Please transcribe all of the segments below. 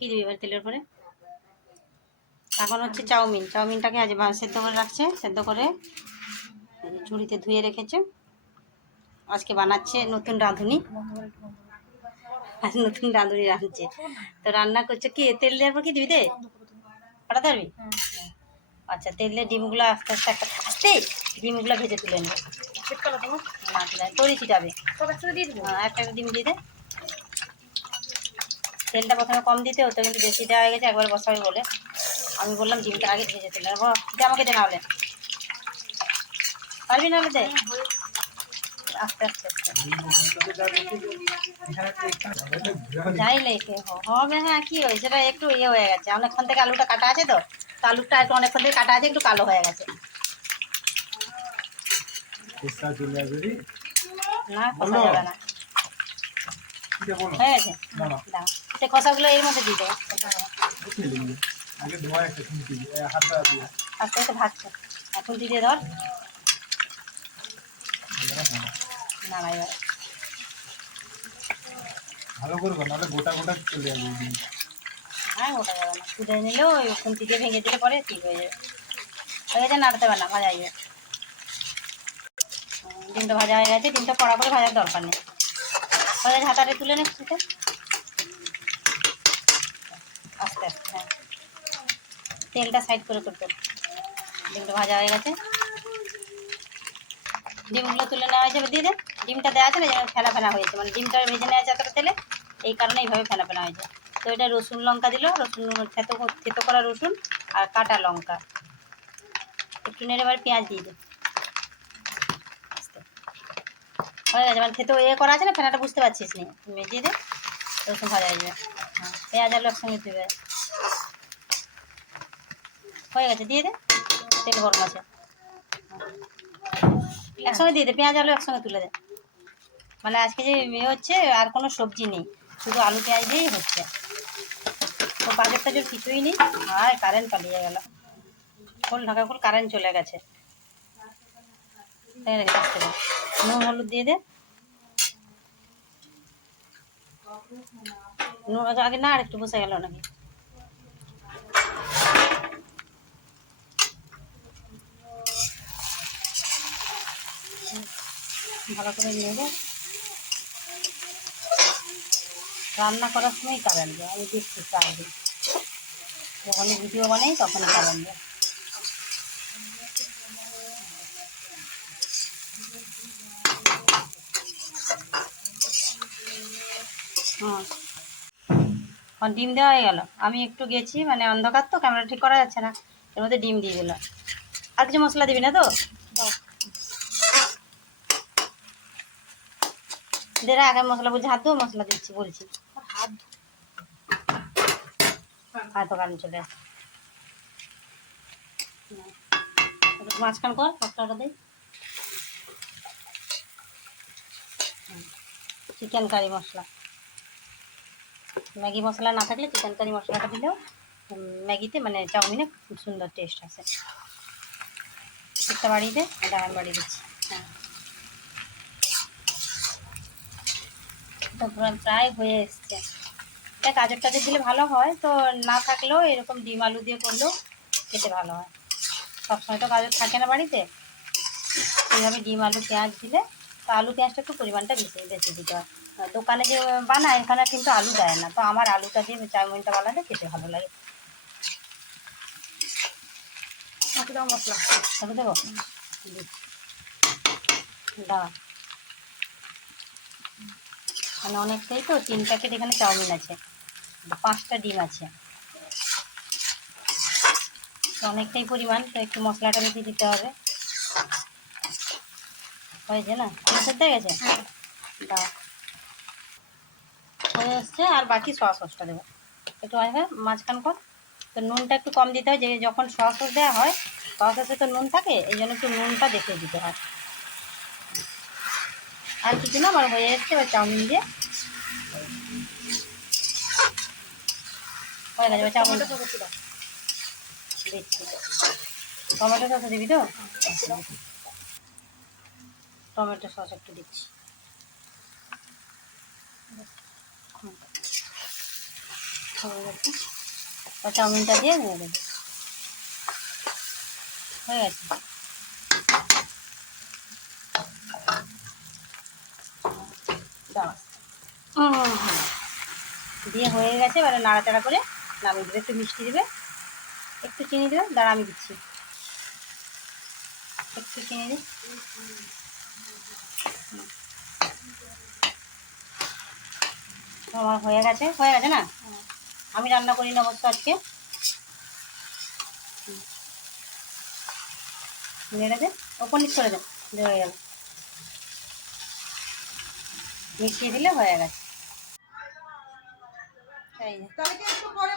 কী দিবি এবার তেলের পরে এখন হচ্ছে চাউমিন। চাউমিনটাকে আজ সেদ্ধ করে রাখছে। সেদ্ধ করে ঝুড়িতে ধুয়ে রেখেছে। আজকে বানাচ্ছে নতুন রাঁধুনি। আজ নতুন রাঁধুনি রাঁধছে। তো রান্না করছে কি? তেল দেওয়ার পর কি দিবি দে? পাঠাতে পারবি? আচ্ছা তেলে ডিমগুলো আস্তে আস্তে একটা আস্তে! ডিমগুলো ভেজে তুলে নেবে না তরি ছিটাবে। একটা একটা ডিম দিয়ে দে। তেলটা প্রথমে কম দিতে হতো কিন্তু বেশি দেওয়া হয়ে গেছে একবার বসাবে বলে। আমি বললাম ডিমটা আগে ভেজে তুলে নেব। দে আমাকে দে নাহলে। পারবি নাহলে দে? আস্তে আস্তে আস্তে। যাই লেখে হবে হ্যাঁ কি হয়েছে? সেটা একটু ইয়ে হয়ে গেছে। অনেকক্ষণ থেকে আলুটা কাটা আছে তো? তো আলুটা একটু অনেকক্ষণ থেকে কাটা আছে একটু কালো হয়ে গেছে। না খসা যাবে না। হয়ে গেছে? দাও। সে খসাগুলো এর মধ্যে দিয়ে দেবো আস্তে আস্তে ভাজছে এখন দিয়ে ধর। না এবার ভালো করব নাহলে গোটা গোটা চলে যাবে হ্যাঁ ওটা যাবে না। তুলে নিলেও ওই খুন্তি দিয়ে ভেঙে দিলে পরে ঠিক হয়ে যাবে। হয়ে গেছে নাড়তে পারে না ভাজা হয়ে যাবে ডিমটা ভাজা হয়ে গেছে ডিমটা কড়া করে ভাজার দরকার নেই। গেছে হাতারে তুলে নে খুঁতে আস্তে আস্তে হ্যাঁ তেলটা সাইড করে করতে ডিমটা ভাজা হয়ে গেছে। ডিমগুলো তুলে নেওয়া হয়েছে দিয়ে দে। ডিমটা দেওয়া আছে না ফেলা ফেনা হয়েছে মানে ডিমটা ভেজে নেওয়া আছে এতটা তেলে, এই কারণে এইভাবে ফেনা ফেনা হয়েছে তো এটা রসুন লঙ্কা দিল, রসুন থেতো থেতো করা রসুন আর কাটা লঙ্কা। একটু নেড়ে এবার পেঁয়াজ দিয়ে দে। আস্তে। হয়ে গেছে মানে থেতো ইয়ে করা আছে না ফেনাটা বুঝতে পারছিস নি। তুমি দিয়ে দে, রসুন ভাজা হয়ে যাবে। হ্যাঁ পেঁয়াজ আলু একসঙ্গে দেবে। হয়ে গেছে, দিয়ে দে। তেল গরম আছে। একসঙ্গে দিয়ে দে, পেঁয়াজ আলু একসঙ্গে তুলে দে। মানে আজকে যে ইয়ে হচ্ছে, আর কোনো সবজি নেই। শুধু আলু, পেঁয়াজ দিয়েই হচ্ছে। তো বাজার টাজার কিছুই নেই। আর কারেন্ট পালিয়ে গেল। ফুল ঢাকা ফুল কারেন্ট চলে গেছে। নুন, হলুদ দিয়ে দে। নুন, আগে না, আর একটু বসে গেল নাকি? ভালো করে দে রান্না করার সময় কারেন্ট দেয় আমি দেখছি প্রায় দিন যখনই ভিডিও বানাই তখনই কারেন্ট দেয় হুম। ডিম দেওয়া হয়ে গেল। আমি একটু গেছি মানে অন্ধকার তো, ক্যামেরা ঠিক করা যাচ্ছে না। এর মধ্যে ডিম দিয়ে দিল আর কিছু মশলা দিবি না তো? দে রে, আগে মশলা বলছি হাত মশলা দিচ্ছি বলছি হয়তো কারণ চলে। হুম। মাঝখান কর মশলাটা দিই চিকেন কারি মশলা ম্যাগি মশলা না থাকলে চিকেন কারি মশলাটা দিলেও ম্যাগিতে মানে চাউমিনে খুব সুন্দর টেস্ট আসে একটা এটা আমি বাড়িয়ে দিচ্ছি হ্যাঁ তো প্রায় হয়ে এসছে। এটা গাজর টাজর দিলে ভালো হয় তো না থাকলেও এরকম ডিম আলু দিয়ে করলেও খেতে ভালো হয়। সবসময় তো গাজর থাকে না বাড়িতে। এইভাবে ডিম আলু পেঁয়াজ দিলে তো আলু পেঁয়াজটা একটু পরিমাণটা বেশি বেশি দিতে হয়। দোকানে যে বানায় এখানে কিন্তু আলু দেয় না। তো আমার আলুটা দিয়ে চাউমিনটা বানালে খেতে ভালো লাগে। মশলা। দেবো? দাঁড়া মানে অনেকটাই তো তিন প্যাকেট এখানে চাউমিন আছে পাঁচটা ডিম আছে। তো অনেকটাই পরিমাণ তো একটু মশলাটা বেশি দিতে হবে। হয়েছে না? সেদ্ধ হয়ে গেছে? দাও হয়ে এসছে আর বাকি সয়া সসটা দেবো। একটু আসবে মাঝখান কর তো নুনটা একটু কম দিতে হয় যে যখন সস সস দেওয়া হয় সস সসে তো নুন থাকে এই জন্য একটু নুনটা দেখে দিতে হয়। আর কিছু না, আমার হয়ে যাচ্ছে, এবার চাউমিন দিয়ে। হয়ে গেছে, এবার চাউমিন। টমেটো সস দিবি তো? টমেটো সস একটু দিচ্ছি। চাউমিনটা দিয়ে নিয়ে দেবে হয়ে গেছে দাঁড়া উম, দিয়ে হয়ে। গেছে এবারে নাড়াচাড়া করে নামিয়ে দেবে একটু মিষ্টি দেবে একটু চিনি দেবে দাঁড়া আমি দিচ্ছি। একটু চিনি দিই হুম। আমার হয়ে গেছে হয়ে গেছে না? আমি রান্না করি না অবশ্য আজকে। নেড়ে দে ওপর নিচ করে দে দিয়ে হয়ে গেল। মিশিয়ে দিলে হয়ে গেছে।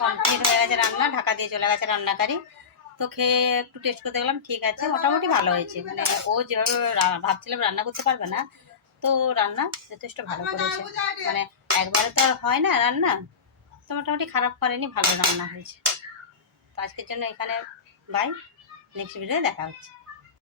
কমপ্লিট হয়ে গেছে রান্না, ঢাকা দিয়ে চলে গেছে রান্নাকারী। তো খেয়ে একটু টেস্ট করতে দেখলাম ঠিক আছে, মোটামুটি ভালো হয়েছে। মানে ও যেভাবে ভাবছিলাম রান্না করতে পারবে না, তো রান্না যথেষ্ট ভালো করেছে। মানে একবারে তো আর হয় না রান্না, তো মোটামুটি খারাপ করেনি, ভালো রান্না হয়েছে। তো আজকের জন্য এখানে বাই নেক্সট ভিডিও দেখা হচ্ছে।